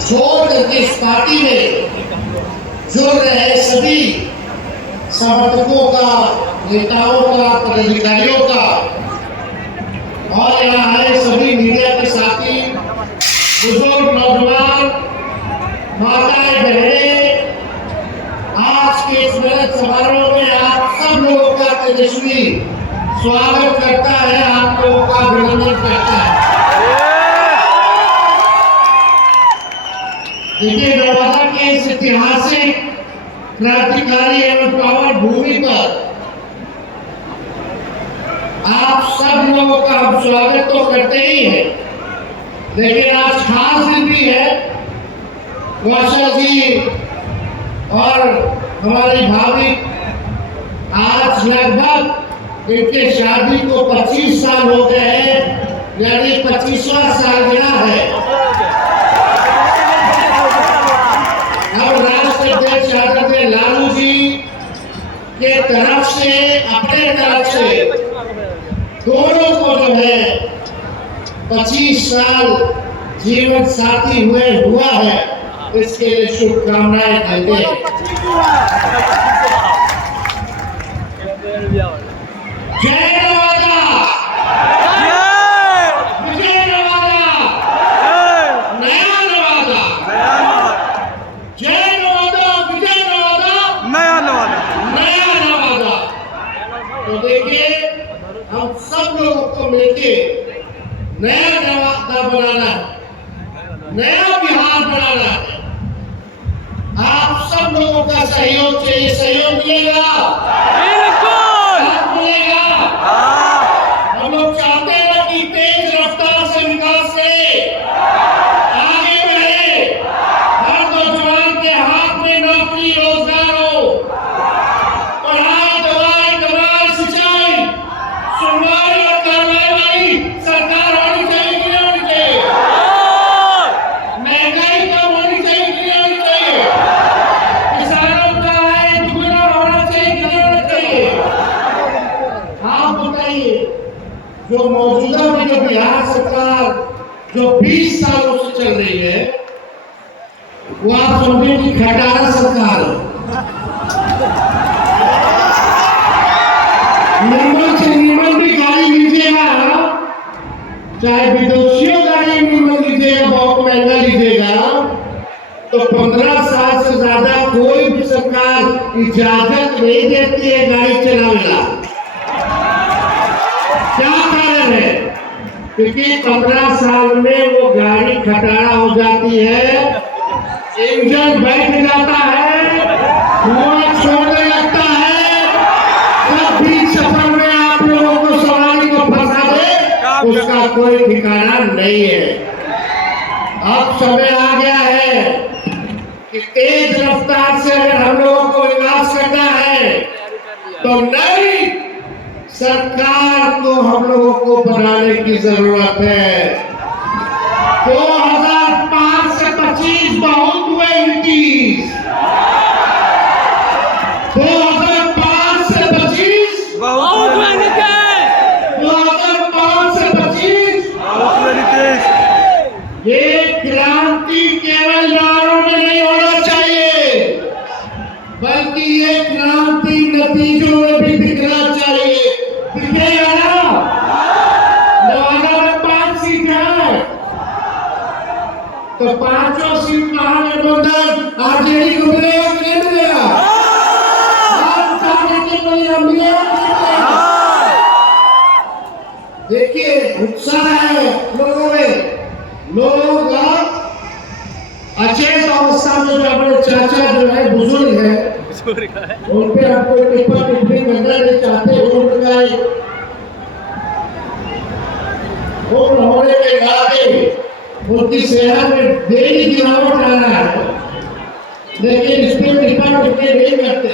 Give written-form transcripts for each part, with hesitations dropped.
छोड़ करके इस पार्टी में जुड़ रहे सभी समर्थकों का, नेताओं का, पदाधिकारियों का और यहाँ आए सभी मीडिया के साथी, बुजुर्ग, नौजवान, माताएं, बहनें, आज के इस मिलन समारोह में आप सब लोगों का तेजस्वी स्वागत करता है, आप लोगों का अभिनंदन करता है। देखिए, नवादा के इस ऐतिहासिक क्रांतिकारी एवं पावन भूमि पर आप सब लोगों का हम स्वागत तो करते ही हैं, लेकिन आज खास दिन भी है। वर्षा जी और हमारी भाभी आज लगभग इनके शादी को 25 साल हो गए हैं, यानी 25वां सालगिरह है। अब राष्ट्र अध्यक्ष आदरणीय लालू जी के तरफ से, अपने तरफ से दोनों को जो है 25 साल जीवन साथी हुआ है, इसके लिए शुभकामनाएं देते हैं। जय नवादा, विजय नवादा, नया नवादा, जय नवादा, विजय नवादा, नया नवादा, नया नवादा। तो देखिए, हम सब लोगों को मिलके नया नवादा बनाना है, नया बिहार बनाना है। आप सब लोगों का सहयोग चाहिए, सहयोग मिलेगा, बिल्कुल मिलेगा। हम लोग चाहते हैं कि तेज रफ्तार से विकास करे, आगे बढ़े, हर नौजवान के हाथ में नौकरी, रोजगार हो, पढ़ाई, दवाई, दवाई, सिंचाई, सुनवाई और कार्रवाई वाली सरकार होनी चाहिए कि नहीं होनी चाहिए? महंगाई कम होनी चाहिए कि नहीं होनी चाहिए? किसानों का आय दुगना होना चाहिए कि नहीं होना चाहिए? आप बताइए, जो मौजूदा में जो बिहार सरकार जो 20 सालों से चल रही है, वो आप समझे कि खटारा सरकार है। निर्मल से निर्मल भी गाड़ी लीजिएगा, चाहे विदेशियों गाड़ी निर्मल लीजिएगा, बहुत महंगा लीजिएगा, तो 15 साल से ज्यादा कोई भी सरकार इजाजत नहीं देती है गाड़ी चलाने का। क्या कारण है? क्योंकि 15 साल में वो गाड़ी खटारा हो जाती है, इंजन बैठ जाता है, धुआं छोड़ने लगता है। जब भी सफर में आप लोगों को सवारी को फंसा दे, उसका कोई ठिकाना नहीं है। अब समय आ गया है कि तेज रफ्तार से अगर हम लोगों को विकास करना है, तो नई सरकार को हम लोगों को बनाने की जरूरत है। 2005 से 25 बहुत हुए 29, 2005 से 25 बहुत हुए नीतीश, 2005 से 25 बहुत हुए नीतीश। ये क्रांति केवल नारों में नहीं होना चाहिए, बल्कि ये क्रांति नतीजों में भी दिखना चाहिए। दिखेगा ना? नवादा में 5 सीट है, तो 5 सीट महागठबंधन आरजेडी को मिलेगा कि नहीं मिलेगा? मिलेगा। देखिए, उत्साह है लोगों में, लोग अचेत अवस्था में जो अपने चाचा जो है बुजुर्ग है, उन पे आपको टिप्पणी करना नहीं चाहते। उम्र होने के नाते उनकी सेहत में देरी गिरावट आ रहा है, लेकिन इसमें टिप्पणी नहीं करते।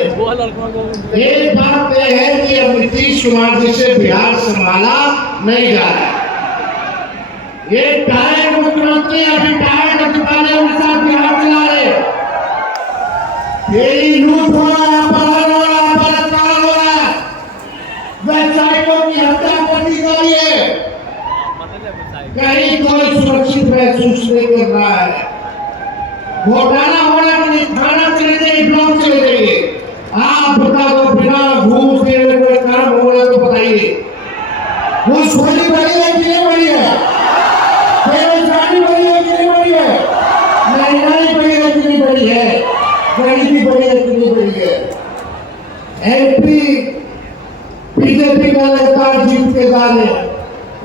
एक बात यह है कि अब नीतीश कुमार जी से बिहार संभाला नहीं जा रहा है। ये टायर मुख्यमंत्री अभी टायर वाले उनका बिहार चला रहे, यही लूट हो रहा है, अपहरण हो रहा है, बलात्कार हो रहा है, व्यवसायियों की हत्या कर दी गई है, कहीं कोई सुरक्षित महसूस नहीं कर रहा है। घोटाला हो रहा है, थाना चले जाइए, ब्लॉक चले जाइए, आप बता दो बिना घूस के कोई काम हो रहा तो बताइए। घूसखोरी बढ़ी है कि नहीं बढ़ी है? बेरोजगारी बढ़ी है कि नहीं बढ़ी है? महंगाई बढ़ी है कि नहीं बढ़ी है? गरीबी बढ़ी है कि नहीं बढ़ी है? एमपी बीजेपी का लगातार जीत के दाने,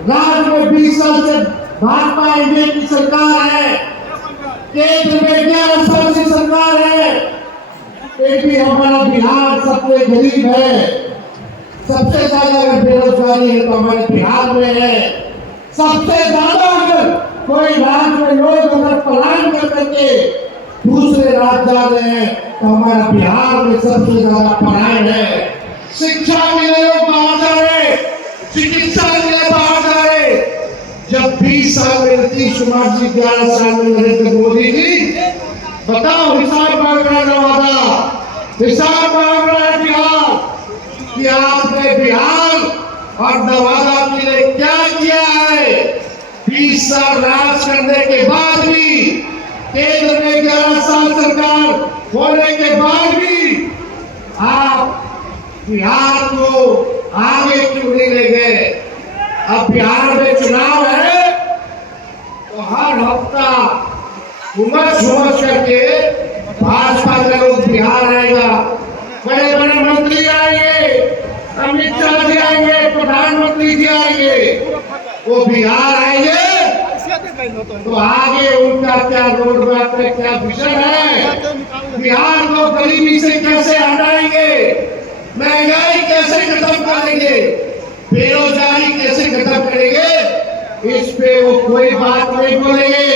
राज्य में 20 साल से भाजपा एनडीए की सरकार है, केंद्र में 11 साल की सरकार है, फिर भी हमारा बिहार सबसे गरीब है। सबसे ज्यादा अगर बेरोजगारी है तो हमारे बिहार में है। सबसे ज्यादा अगर कोई राज्य में लोग अगर पलायन कर करके दूसरे राज्य जा रहे हैं तो हमारा बिहार में सबसे ज्यादा पलायन है। शिक्षा के लिए लोग बाहर जा रहे, चिकित्सा के लिए बाहर जा रहे। जब 20 साल में नीतीश कुमार जी, 11 साल में नरेंद्र मोदी जी, बताओ हिसाब मांग रहा नवादा, हिसाब मांग रहा है बिहार कि आपने बिहार और नवादा के लिए क्या किया है। 20 साल राज करने के बाद भी, केंद्र में 11 साल सरकार होने के बाद भी आप बिहार को आगे क्यों नहीं ले गए? अब बिहार में चुनाव है तो हर हफ्ता उमस करके भाजपा का लोग बिहार आएगा, बड़े बड़े मंत्री आएंगे, अमित शाह जी आएंगे, प्रधानमंत्री जी आएंगे, वो बिहार आएंगे तो आगे उनका क्या रोड मैप पे क्या विजन है? बिहार को गरीबी से कैसे हटाएंगे, महंगाई कैसे खत्म करेंगे, बेरोजगारी कैसे खत्म करेंगे, इस पे वो कोई बात नहीं बोलेंगे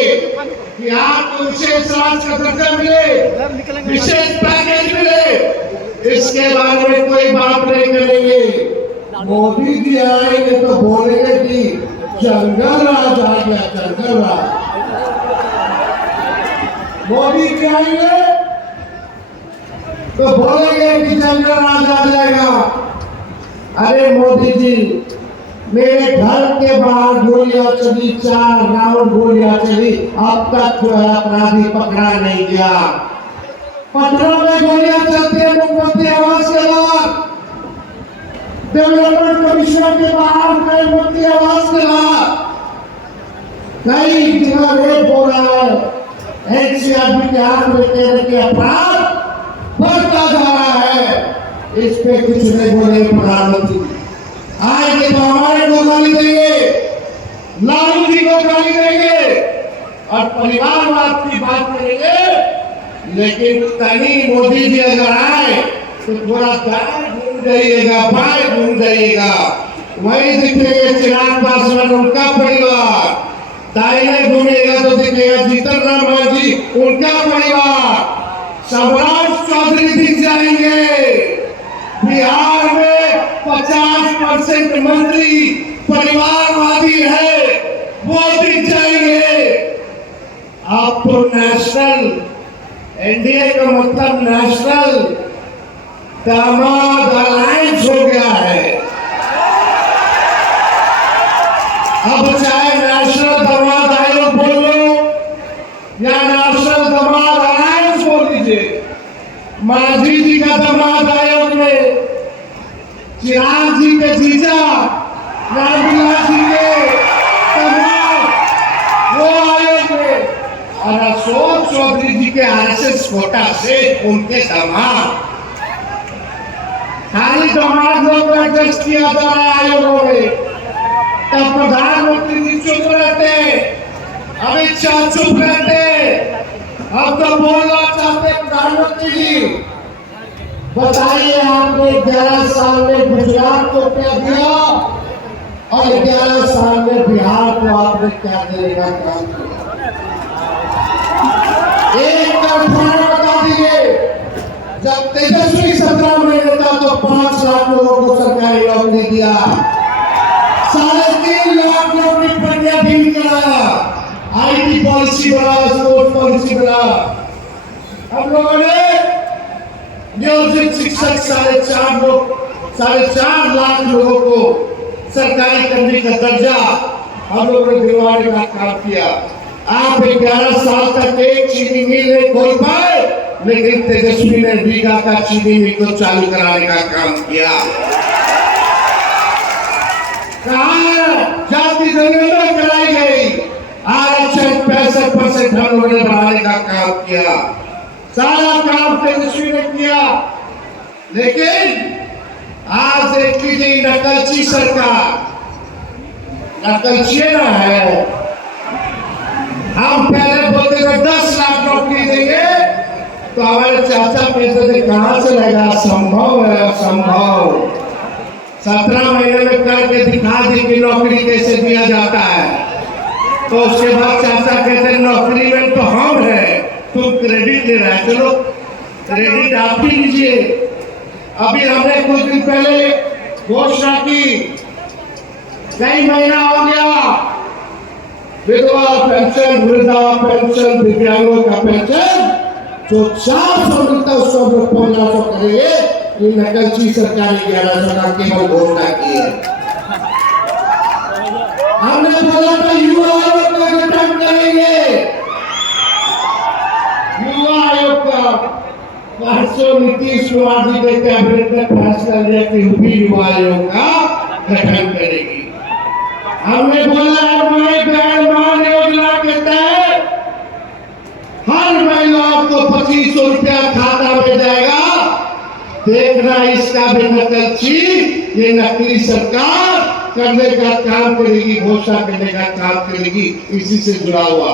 कि आपको विशेष राज्य का दर्जा मिले, विशेष पैकेज मिले, इसके बारे में कोई बात नहीं करेंगे। मोदी जी आएंगे तो बोलेंगे कि जंगल राज आ गया, जंगल राज। मोदी जी आएंगे तो बोलेंगे कि जंगल राज आ जाएगा। अरे मोदी जी, मेरे घर के बाहर गोलियां चली, 4 राउंड गोलियां चली, अब तक जो है अपराधी पकड़ा नहीं गया। पटना में गोलियां चलती है मुख्यमंत्री आवास के बाद, डेवलपमेंट कमिश्नर के बाहर मुख्यमंत्री आवास के बाद, कई जगह रेप हो रहा है। एनसीआरबी के हाथ में कहने के अपराध बढ़ता जा रहा है, इस पे कुछ नहीं बोले प्रधानमंत्री। आएंगे तो हमारे को गाली देंगे, लालू जी को गाली देंगे और परिवारवाद की बात करेंगे, लेकिन कहीं मोदी जी अगर आए तो थोड़ा दाएं घूम जाइएगा, बाएं घूम जाइएगा, वही दिखेगा चिराग पासवान उनका परिवार, दाहिने घूमेगा तो दिखेगा जीतन राम मांझी उनका परिवार, शिवराज चौधरी दिख जाएंगे। बिहार में 50% मंत्री परिवारवादी है, वो दिख जाएंगे। अब तो नेशनल, एनडीए का मतलब नेशनल दामाद अलायंस हो गया है। अब चाहे नेशनल दामाद आयोग बोल लो या नेशनल दामाद अलायंस बोल लीजिए, मांझी जी का दामाद आयोग में चिराग जी के जीजा रामविलास जी के दामाद वो आयोग में, और अशोक चौधरी जी के आरएसएस कोटा से उनके दामाद, खाली दामाद लोग को एडजस्ट किया जा रहा है आयोगों में। तब प्रधानमंत्री जी चुप रहते, अमित शाह चुप रहते, अब तो बोलना चाहते प्रधानमंत्री जी। बताइए आपने 11 साल में गुजरात को क्या दिया और 11 साल में बिहार को आपने क्या देने का काम किया? एक बता दीजिए, जब तेजस्वी 17 महीने था तो 5 लाख लोगों को सरकारी नौकरी दिया, 3.5 लाख नौकरी प्रक्रिया भी कराया, आईटी पॉलिसी बना, स्पोर्ट्स पॉलिसी बना। हम लोगों ने नियोजित शिक्षक 4.5 लाख लोगों को सरकारी करने का दर्जा हम लोगों ने दिलवाने का काम किया। आप 11 साल तक एक चीनी मिल नहीं खोल पाए, लेकिन तेजस्वी ने रीगा का चीनी मिल को चालू कराने का काम किया। कहा जाति जनगणना कराई गई, आरक्षण 65% हम लोगों ने बढ़ाने का काम किया, सारा काम तेजस्वी ने किया। लेकिन आज एक लीजिए नकलची सरकार, नकलची ना है। हम पहले बोलते थे 10 लाख नौकरी देंगे, तो हमारे चाचा कहते थे कहां से लगा, संभव है असंभव। 17 महीने में करके दिखा दी कि नौकरी कैसे दिया जाता है। तो उसके बाद चाचा कहते नौकरी में तो हम हैं, तुम क्रेडिट ले रहे, चलो क्रेडिट आप ही लीजिए। अभी हमने कुछ दिन पहले घोषणा की, कई महीना हो गया, विधवा पेंशन, वृद्धा पेंशन, दिव्यांगों का पेंशन जो 400 मिलता है उसको हम लोग 1500 करेंगे। ये नकलची सरकार ने 1100 का केवल घोषणा की है। हमने बोला था युवा आयोग का गठन करेंगे, युवा आयोग का परसों नीतीश कुमार जी के कैबिनेट में फैसला लिया कि यूपी युवा आयोग का गठन करेगी। हमने बोला है माई बहन मान योजना के तहत हर महिला को 2500 रुपया खाता में जाएगा। देखना इसका भी नकलची, ये नकली सरकार करने का काम करेगी, घोषणा करने का काम करेगी, इसी से जुड़ा हुआ।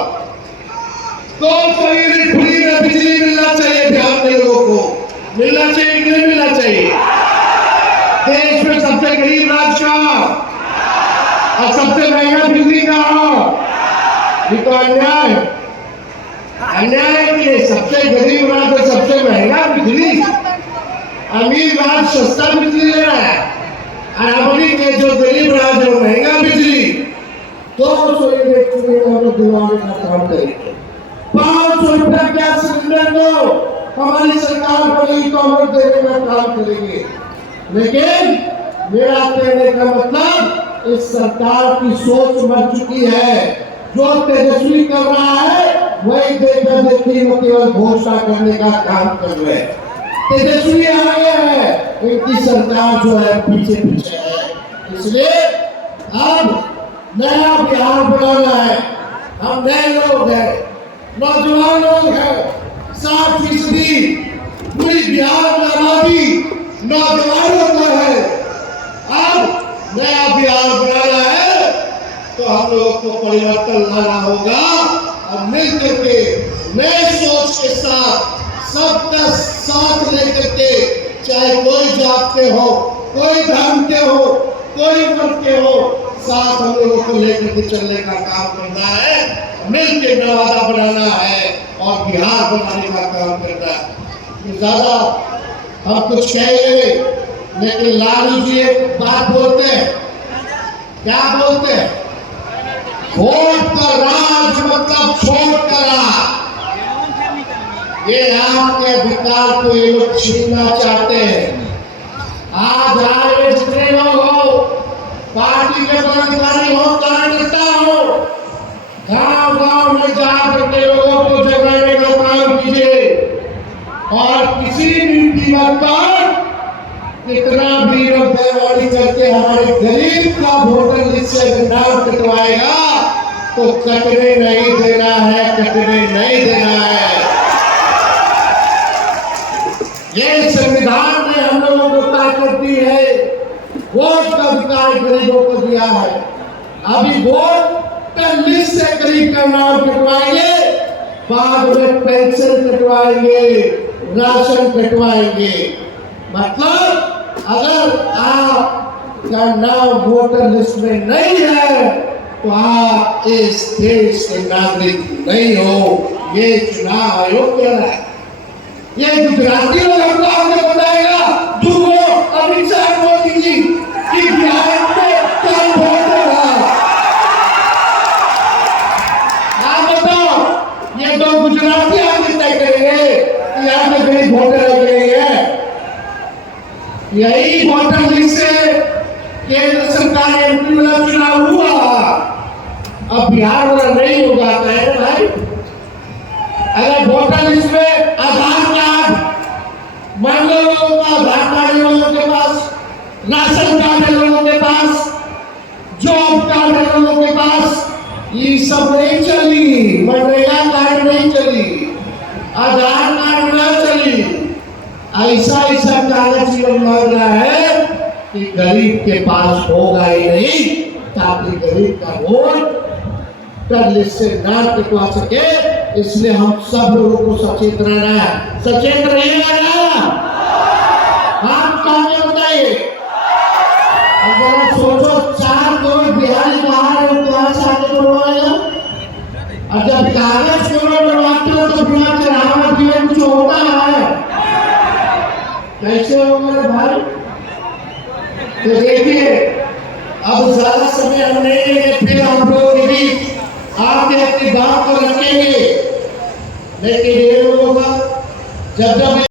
तो यूनिट फ्री में बिजली मिलना चाहिए, बिहार के लोगों को मिलना चाहिए कि नहीं मिलना चाहिए। देश में सबसे गरीब राज्य का और सबसे महंगा बिजली का हो, ये तो अन्याय है कि सबसे गरीब राज्य सबसे महंगा बिजली, अमीर राज्य सस्ता बिजली ले रहा है, और अमरी के जो गरीब राज्य वो महंगा बिजली। 200 यूनिट फ्री हम लोग दिलाने का काम करेंगे। 500 रुपया गैस सिलेंडर को हमारी सरकार बड़ी तो हम लोग देने का काम करेंगे। लेकिन मेरा कहने का मतलब इस सरकार की सोच मर चुकी है। जो तेजस्वी कर रहा है वही देखा देखी वो केवल घोषणा करने का काम कर रहे हैं। तेजस्वी आगे है, इनकी सरकार जो है पीछे पीछे है। इसलिए अब नया बिहार बनाना है। हम नए लोग हैं, नौजवान लोग हैं, 60% पूरी बिहार में आबादी नौजवानों का है। अब नया बिहार बनाना है तो हम लोगों को परिवर्तन लाना होगा और मिलकर के नए सोच के साथ सबका साथ लेकर के, चाहे कोई जात के हो, कोई धर्म के हो, कोई वर्ग के हो, साथ हम लोगों को लेकर के चलने का काम करना है, मिलकर नवादा बनाना है और बिहार बनाने का काम करना है। ज्यादा हम कुछ कह रहे, लेकिन लालू जी एक बात बोलते हैं, क्या बोलते हैं? वोट का राज मतलब छोड़ का राज। ये आपके अधिकार को ये लोग छीनना चाहते हैं। आज आए जितने लोग हो, पार्टी के पदाधिकारी हो, कार्यकर्ता हो, गांव गांव में जाकर के लोगों को जगाने का काम कीजिए और किसी भी कीमत पर कितना भी बेईमानी करके हमारे गरीब का वोटर लिस्ट से नाम कटवाएगा तो कटने नहीं देना है, कटने नहीं देना है। ये संविधान ने हम लोगों को ताकत दी है, वोट का अधिकार गरीबों को दिया है। अभी वोट का लिस्ट से गरीब का नाम कटवाएंगे, बाद में पेंशन कटवाएंगे, राशन कटवाएंगे। मतलब अगर आपका नाम वोटर लिस्ट में नहीं है तो आप इस देश के नागरिक नहीं हो। ये चुनाव आयोग कह रहा है। ये गुजराती लोग हमको आगे बताएगा, दूसरों अमित शाह मोदी जी कि बिहार में क्या वोट रहा। आप बताओ, ये दो गुजराती आगे तय करेंगे कि यहाँ पे गरीब वोटर लगेंगे। यही वोटर लिस्ट से केंद्र सरकार एमपी वाला चुनाव हुआ, अब बिहार वाला नहीं होगा। अगर वोटर लिस्ट में आधार कार्ड, मान लो लोगों का आधार कार्ड है लोगों के पास, राशन कार्ड है लोगों के पास, जॉब कार्ड है लोगों के पास, ये सब नहीं चली, मनरेगा कार्ड नहीं चली, आधार कार्ड न चली। ऐसा ऐसा कागज लोग मांग रहा है कि गरीब के पास होगा ही नहीं, ताकि गरीब का वोट कर से ना टिकवा सके। इसलिए हम सब लोगों को सचेत रहना है। सचेत रहिएगा ना, आप क्या बताइए। अगर सोचो 4 करोड़ बिहारी बाहर है, तो आज आगे बढ़वाएगा। और जब कागज करोड़ बनवाते हो तो बिना चढ़ावा दिए कुछ होता है, कैसे होगा भाई। तो देखिए, अब ज्यादा समय हम नहीं लेंगे, फिर हम लोग भी आके अपनी बात को रखेंगे, लेकिन ये लोग जब